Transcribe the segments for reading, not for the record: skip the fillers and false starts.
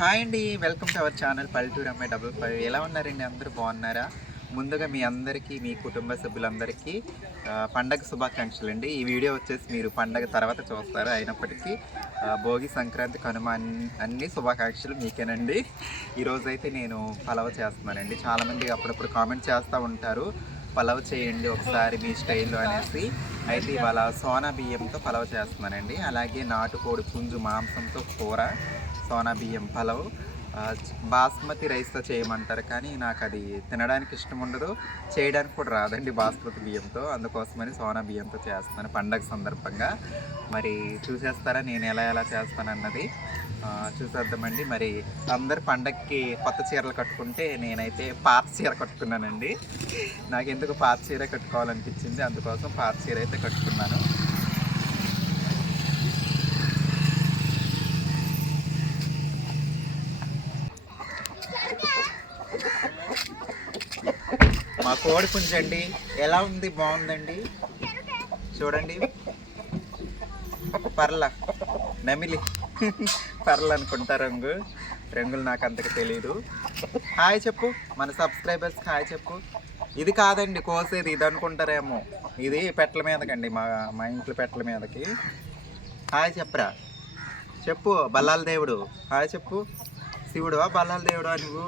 Hi అండి, welcome to our channel పల్లెటూరు అమ్మాయి 55. ఎలా ఉన్నారండి? అందరూ బాగున్నారా? ముందుగా మీ అందరికీ, మీ కుటుంబ సభ్యులందరికీ పండగ శుభాకాంక్షలు అండి. ఈ వీడియో వచ్చేసి మీరు పండగ తర్వాత చూస్తారు. అయినప్పటికీ భోగి, సంక్రాంతి, కనుమ అన్ని శుభాకాంక్షలు మీకేనండి. ఈరోజైతే నేను పలావ్ చేస్తున్నానండి. చాలామంది అప్పుడప్పుడు కామెంట్ చేస్తూ ఉంటారు, పలావ్ చేయండి ఒకసారి మీ స్టైల్లో అనేసి. అయితే ఇవాళ సోనా బియ్యంతో పలావ్ చేస్తున్నానండి. అలాగే నాటుకోడి పుంజు మాంసంతో కూర, సోనా బియ్యం పలావ్. బాస్మతి రైస్తో చేయమంటారు, కానీ నాకు అది తినడానికి ఇష్టం ఉండదు, చేయడానికి కూడా రాదండి బాస్మతి బియ్యంతో. అందుకోసమని సోనా బియ్యంతో చేస్తున్నాను పండగ సందర్భంగా. మరి చూసేస్తారా నేను ఎలా చేస్తానన్నది? చూసేద్దామండి. మరి అందరు పండగకి కొత్త చీరలు కట్టుకుంటే నేనైతే పాత చీర కట్టుకున్నానండి. నాకెందుకు పాత చీర కట్టుకోవాలనిపించింది, అందుకోసం పాత చీర అయితే కట్టుకున్నాను. మా కోడి పుంజండి ఎలా ఉంది? బాగుందండి, చూడండి. పర్ల నమిలి పర్ల అనుకుంటా, రంగులు నాకు అంతకు తెలీదు. హాయ్ చెప్పు, మన సబ్స్క్రైబర్స్కి హాయ్ చెప్పు. ఇది కాదండి కోసేది, ఇది అనుకుంటారేమో. ఇది పెట్టల మీదకండి, మా ఇంట్లో పెట్టల మీదకి. హాయ్ చెప్పరా, చెప్పు. బల్లాల దేవుడు హాయ్ చెప్పు. శివుడువా బల్లాల దేవుడు నువ్వు?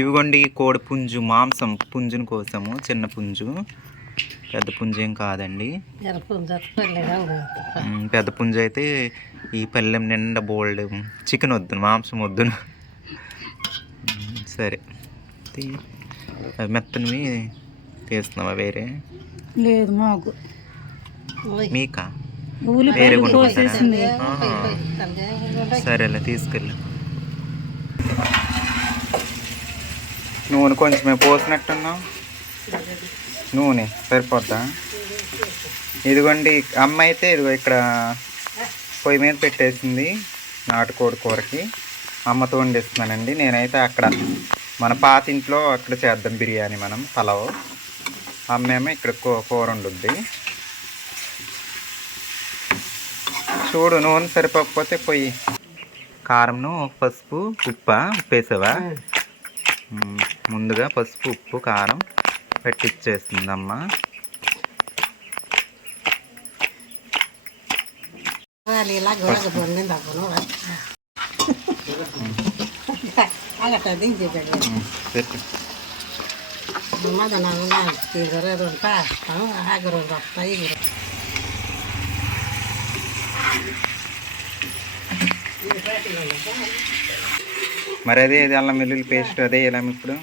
ఇవిగోండి కోడి పుంజు మాంసం, పుంజుని కోసము. చిన్న పుంజు, పెద్ద పుంజు ఏం కాదండి. పెద్ద పుంజు అయితే ఈ పల్లెం నిండా బోల్డ్. చికెన్ వద్దు, మాంసం వద్దును. సరే, అవి మెత్తనివి తీస్తున్నావా? వేరే లేదు మాకు, మీకా? వేరే సరేలే, తీసుకెళ్ళి. నూనె కొంచెమే పోసినట్టున్నావు. నూనె సరిపోద్దా? ఇదిగోండి అమ్మ అయితే ఇదిగో ఇక్కడ పొయ్యి మీద పెట్టేసింది నాటుకోడి కూరకి. అమ్మతో వండిస్తున్నానండి. నేనైతే అక్కడ మన పాత ఇంట్లో అక్కడ చేద్దాం బిర్యానీ, మనం పలావ్. అమ్మేమో ఇక్కడ కూర వండుద్ది. చూడు, నూనె సరిపోకపోతే పొయ్యి. కారంను, పసుపు, ఉప్పు వేసావా? ముందుగా పసుపు, ఉప్పు, కారం పెట్టిచ్చేస్తుందమ్మ. మరి అదే అల్లం వెల్లుల్లి పేస్ట్ అదే ఇలా ఇప్పుడు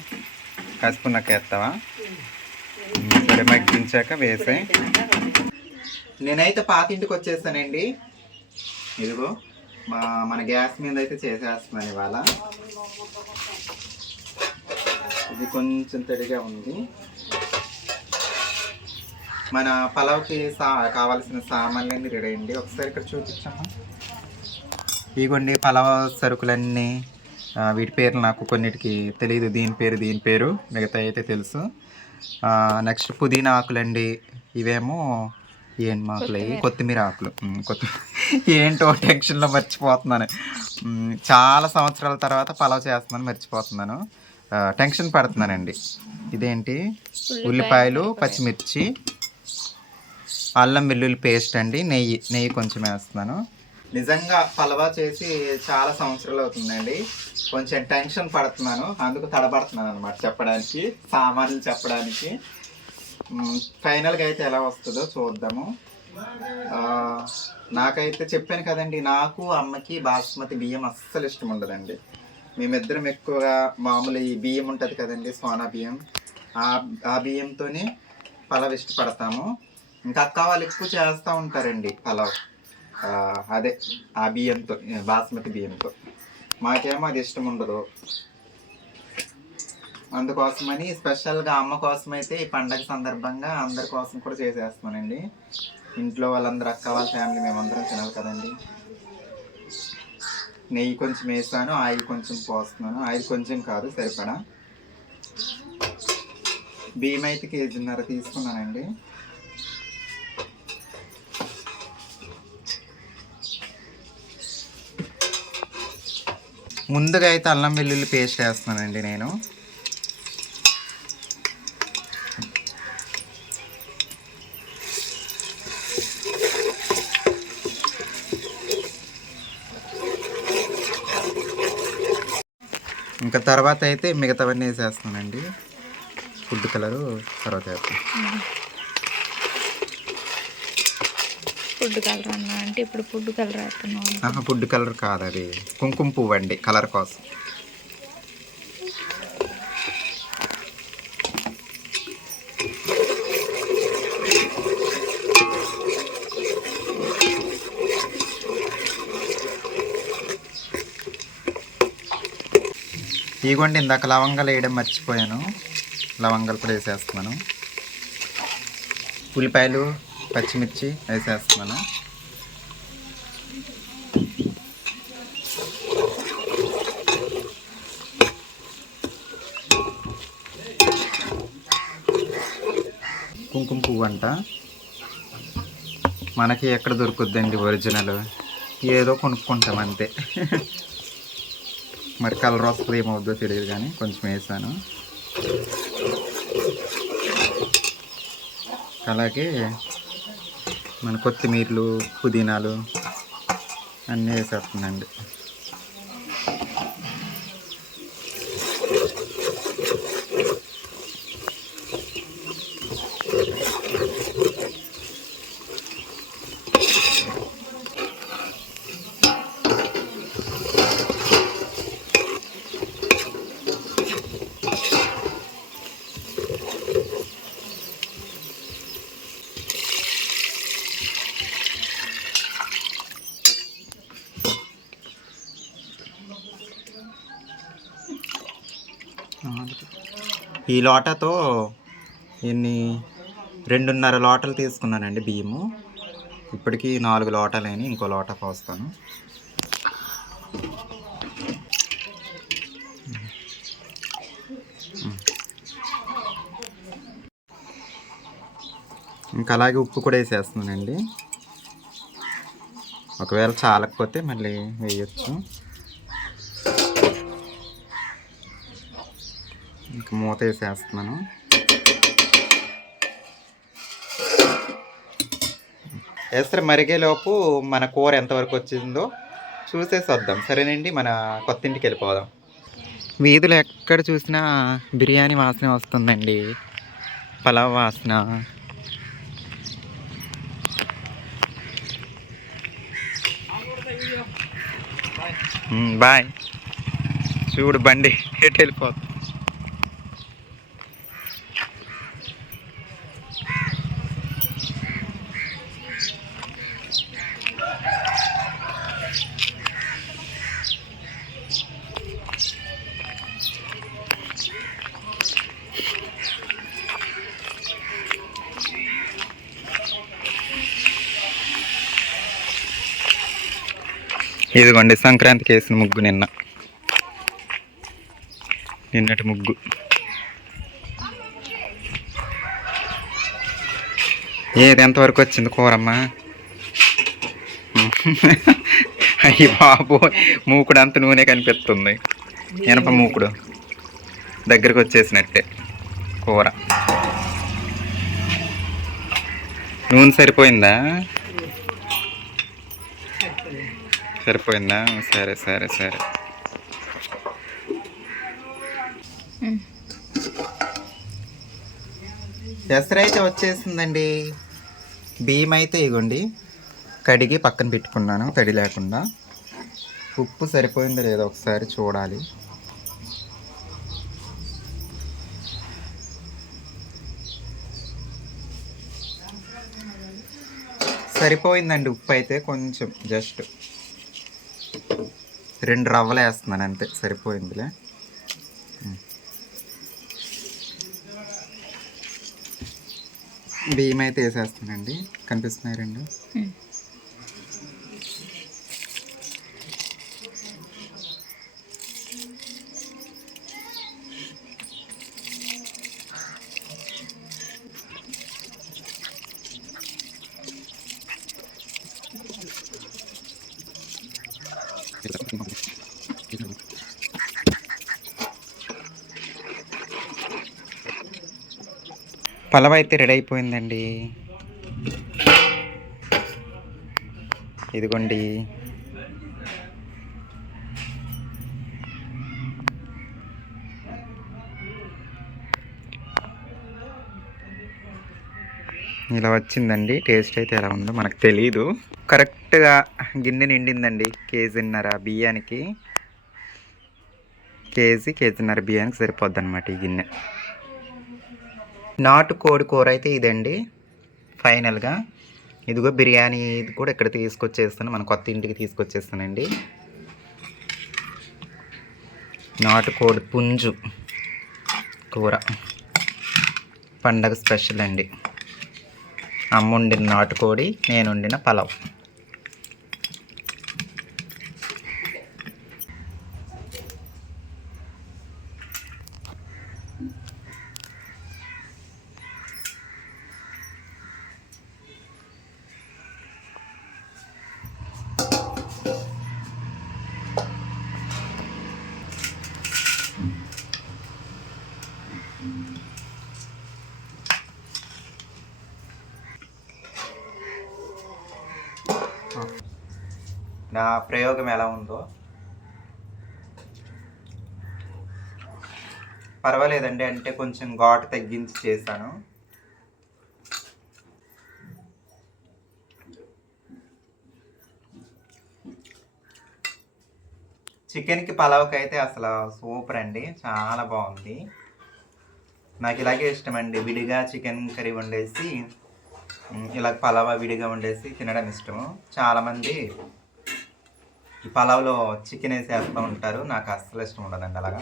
కసుపున్నాక వేస్తావా? సరే, మగ్గించాక వేసాయి. నేనైతే పాత ఇంటికి వచ్చేసానండి. ఇదిగో మన గ్యాస్ మీద అయితే చేసేస్తున్నాను ఇవాళ. ఇది కొంచెం తడిగా ఉంది. మన పలావ్కి కావాల్సిన సామాన్లన్నీ రెడీ అండి. ఒకసారి ఇక్కడ చూపించాము. ఇదిగోండి పలావ్ సరుకులన్నీ. వీటి పేర్లు నాకు కొన్నిటికి తెలియదు, దీని పేరు, మిగతా అయితే తెలుసు. నెక్స్ట్ పుదీనా ఆకులండి. ఇవేమో ఏం ఆకులు? కొత్తిమీర ఆకులు. ఏంటో టెన్షన్లో మర్చిపోతున్నాను. చాలా సంవత్సరాల తర్వాత పలావ్ చేస్తున్నాను, మర్చిపోతున్నాను. టెన్షన్ పడుతున్నానండి. ఇదేంటి? ఉల్లిపాయలు, పచ్చిమిర్చి, అల్లం వెల్లుల్లి పేస్ట్ అండి, నెయ్యి కొంచెం వేస్తున్నాను. నిజంగా పలావ్ చేసి చాలా సంవత్సరాలు అవుతుందండి. కొంచెం టెన్షన్ పడుతున్నాను, అందుకు తడబడుతున్నాను అనమాట చెప్పడానికి, సామాన్లు చెప్పడానికి. ఫైనల్గా అయితే ఎలా వస్తుందో చూద్దాము. నాకైతే చెప్పాను కదండి, నాకు అమ్మకి బాస్మతి బియ్యం అస్సలు ఇష్టం ఉండదండి. మేమిద్దరం ఎక్కువగా మామూలు ఈ బియ్యం ఉంటుంది కదండి, సోనా బియ్యం, ఆ బియ్యంతోనే పలావ్ ఇష్టపడతాము. ఇంకా అక్క వాళ్ళు ఎక్కువ చేస్తూ ఉంటారండి పలావ్, అదే ఆ బియ్యంతో, బాస్మతి బియ్యంతో. మాకేమో అది ఇష్టం ఉండదు. అందుకోసమని స్పెషల్గా అమ్మ కోసం అయితే ఈ పండగ సందర్భంగా అందరి కోసం కూడా చేసేస్తున్నానండి. ఇంట్లో వాళ్ళందరూ, అక్క వాళ్ళ ఫ్యామిలీ, మేమందరం తినాలి కదండి. నెయ్యి కొంచెం వేసాను, ఆయిల్ కొంచెం పోస్తున్నాను. ఆయిల్ కొంచెం కాదు, సరిపడా. బియ్యం అయితే కేజీన్నర తీసుకున్నానండి. ముందుగా అయితే అల్లం వెల్లుల్లి పేస్ట్ వేస్తున్నానండి నేను. ఇంకా తర్వాత అయితే మిగతావన్నీ వేసేస్తానండి. ఫుడ్ కలరు తర్వాత వేస్తాను. ఫుడ్ కలర్ అన్నా అంటే ఇప్పుడు ఫుడ్ కలర్ వేస్తున్నాం. ఫుడ్ కలర్ కాదు, అది కుంకుమ పువ్వు అండి, కలర్ కోసం. ఇదిగోండి, ఇందాక లవంగాలు వేయడం మర్చిపోయాను, లవంగాలు కూడా వేసేస్తున్నాను. ఉల్లిపాయలు పచ్చిమిర్చి వేసేస్తున్నాను. కుంకుమ పువ్వు అంట మనకి ఎక్కడ దొరుకుద్దండి ఒరిజినల్, ఏదో కొనుక్కుంటాం అంతే. మరి కలర్ వస్తుంది ఏమవుద్దో తెలియదు కానీ కొంచెం వేసాను. అలాగే మన కొత్తిమీరలు పుదీనాలు అన్నీ వేసేస్తుందండి. ఈ లోటాతో 2.5 లోటలు తీసుకున్నానండి బియ్యము. ఇప్పటికీ 4 లోటాలని, ఇంకో లోటా పోస్తాను. ఇంకా అలాగే ఉప్పు కూడా వేసేస్తున్నానండి. ఒకవేళ చాలకపోతే మళ్ళీ వేయచ్చు. ఇంకా మూత వేసేస్తున్నాను. వేస్తే మరిగేలోపు మన కూర ఎంతవరకు వచ్చిందో చూసేసి వద్దాం, సరేనండి. మన కొత్త ఇంటికి వెళ్ళిపోదాం. వీధులు ఎక్కడ చూసినా బిర్యానీ వాసన వస్తుందండి, పలావ్ వాసన. బాయ్. చూడు బండి ఎటు వెళ్ళిపోతుంది. ఇదిగోండి సంక్రాంతికి వేసిన ముగ్గు, నిన్నటి ముగ్గు. ఏది ఎంతవరకు వచ్చింది కూరమ్మా? అయ్యి బాబు, మూకుడు అంత నూనె కనిపిస్తుంది. ఎనప మూకుడు దగ్గరకు వచ్చేసినట్టే కూర. నూనె సరిపోయిందా? సరిపోయిందా? సరే సరే సరే. ఎసరు అయితే వచ్చేసిందండి. బియ్యం అయితే ఇగోండి కడిగి పక్కన పెట్టుకున్నాను తడి లేకుండా. ఉప్పు సరిపోయిందో లేదో ఒకసారి చూడాలి. సరిపోయిందండి ఉప్పు అయితే, కొంచెం జస్ట్ 2 రవ్వలు వేస్తున్నాను అంతే, సరిపోయిందిలే. బియ్యం అయితే వేసేస్తానండి, కనిపిస్తున్నాయి 2. పలావ్ అయితే రెడీ అయిపోయిందండి. ఇదిగోండి. ఇలా వచ్చిందండి. టేస్ట్ అయితే ఎలా ఉందో మనకు తెలీదు. కరెక్ట్గా గిన్నె నిండిందండి. కేజీన్నర బియ్యానికి, కేజీన్నర బియ్యానికి సరిపోద్ది అనమాట ఈ గిన్నె. నాటుకోడి కూర అయితే ఇదండి ఫైనల్గా. ఇదిగో బిర్యానీ ఇది కూడా ఇక్కడ తీసుకొచ్చేస్తాను, మన కొత్త ఇంటికి తీసుకొచ్చేస్తానండి. నాటుకోడి పుంజు కూర పండగ స్పెషల్ అండి. అమ్మ వండిన నాటుకోడి, నేను వండిన పలావ్. నా ప్రయోగం ఎలా ఉందో పర్వాలేదండి. అంటే కొంచెం ఘాటు తగ్గించి చేశాను. చికెన్కి పలావ్కి అయితే అసలు సూపర్ అండి, చాలా బాగుంది. నాకు ఇలాగే ఇష్టం అండి, విడిగా చికెన్ కర్రీ వండేసి ఇలా పలావ్ విడిగా వండేసి తినడం ఇష్టము. చాలామంది ఈ పలావ్లో చికెన్ వేసి వేస్తూ ఉంటారు, నాకు అస్సలు ఇష్టం ఉండదండి అలాగా.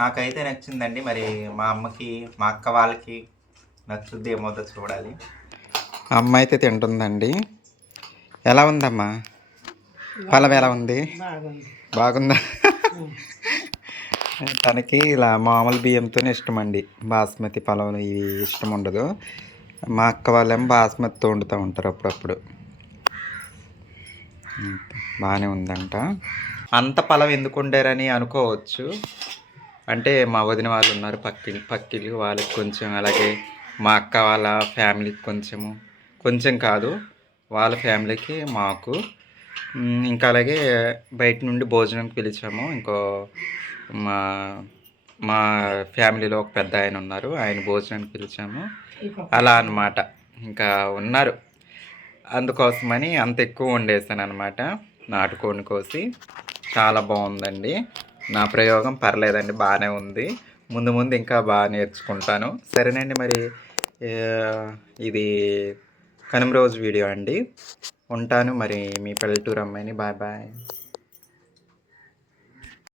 నాకైతే నచ్చిందండి. మరి మా అమ్మకి, మా అక్క వాళ్ళకి నచ్చుద్ది ఏమవుతుందో చూడాలి. అమ్మ అయితే తింటుందండి. ఎలా ఉందమ్మా పలావ్? ఎలా ఉంది? బాగుందా? తనకి ఇలా మామూలు బియ్యంతోనే ఇష్టం అండి, బాస్మతి పలావ్లు ఇవి ఇష్టం ఉండదు. మా అక్క వాళ్ళేమో బాస్మతితో వండుతూ ఉంటారు అప్పుడప్పుడు. బాగానే ఉందంట. అంత పలావ్ ఎందుకు వండారని అనుకోవచ్చు. అంటే మా వదిన వాళ్ళు ఉన్నారు పక్కిళ్ళు, వాళ్ళకి కొంచెం, అలాగే మా అక్క వాళ్ళ ఫ్యామిలీకి కొంచెం కాదు, వాళ్ళ ఫ్యామిలీకి, మాకు, ఇంకా అలాగే బయట నుండి భోజనంకి పిలిచాము. ఇంకో మా ఫ్యామిలీలో ఒక పెద్ద ఆయన ఉన్నారు, ఆయన భోజనానికి పిలిచాము. అలా అన్నమాట. ఇంకా ఉన్నారు, అందుకోసమని అంత ఎక్కువ వండేసాను అనమాట. నాటుకోడిని కోసి. చాలా బాగుందండి. నా ప్రయోగం పర్లేదండి, బాగానే ఉంది. ముందు ఇంకా బాగా నేర్చుకుంటాను. సరేనండి, మరి ఇది కనుమ రోజు వీడియో అండి. ఉంటాను మరి. మీ పల్లెటూరు అమ్మాయిని. Bye bye.